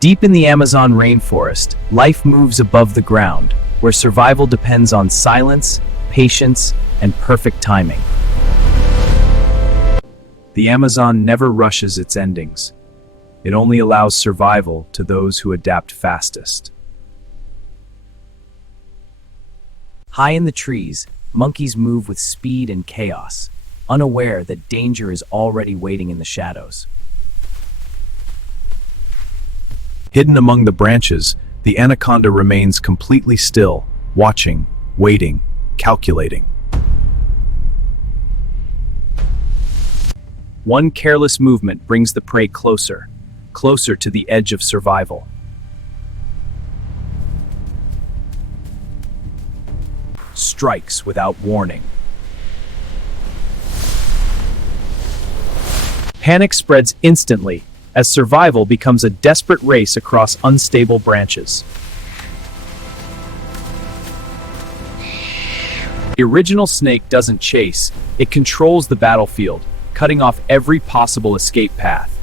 Deep in the Amazon rainforest, life moves above the ground, where survival depends on silence, patience, and perfect timing. The Amazon never rushes its endings. It only allows survival to those who adapt fastest. High in the trees, monkeys move with speed and chaos, unaware that danger is already waiting in the shadows. Hidden among the branches, the anaconda remains completely still, watching, waiting, calculating. One careless movement brings the prey closer, closer to the edge of survival. Strikes without warning. Panic spreads instantly, as survival becomes a desperate race across unstable branches. The original snake doesn't chase, it controls the battlefield, cutting off every possible escape path.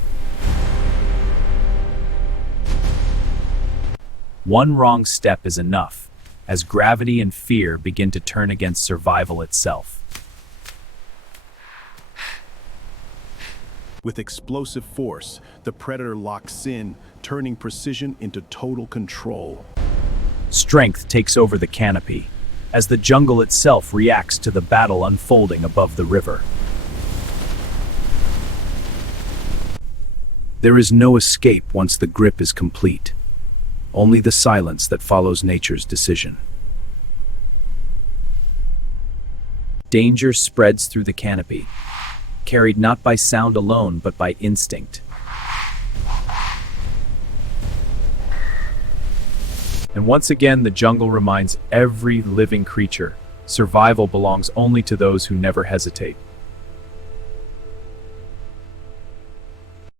One wrong step is enough, as gravity and fear begin to turn against survival itself. With explosive force, the predator locks in, turning precision into total control. Strength takes over the canopy, as the jungle itself reacts to the battle unfolding above the river. There is no escape once the grip is complete. Only the silence that follows nature's decision. Danger spreads through the canopy, carried not by sound alone, but by instinct. And once again, the jungle reminds every living creature, survival belongs only to those who never hesitate.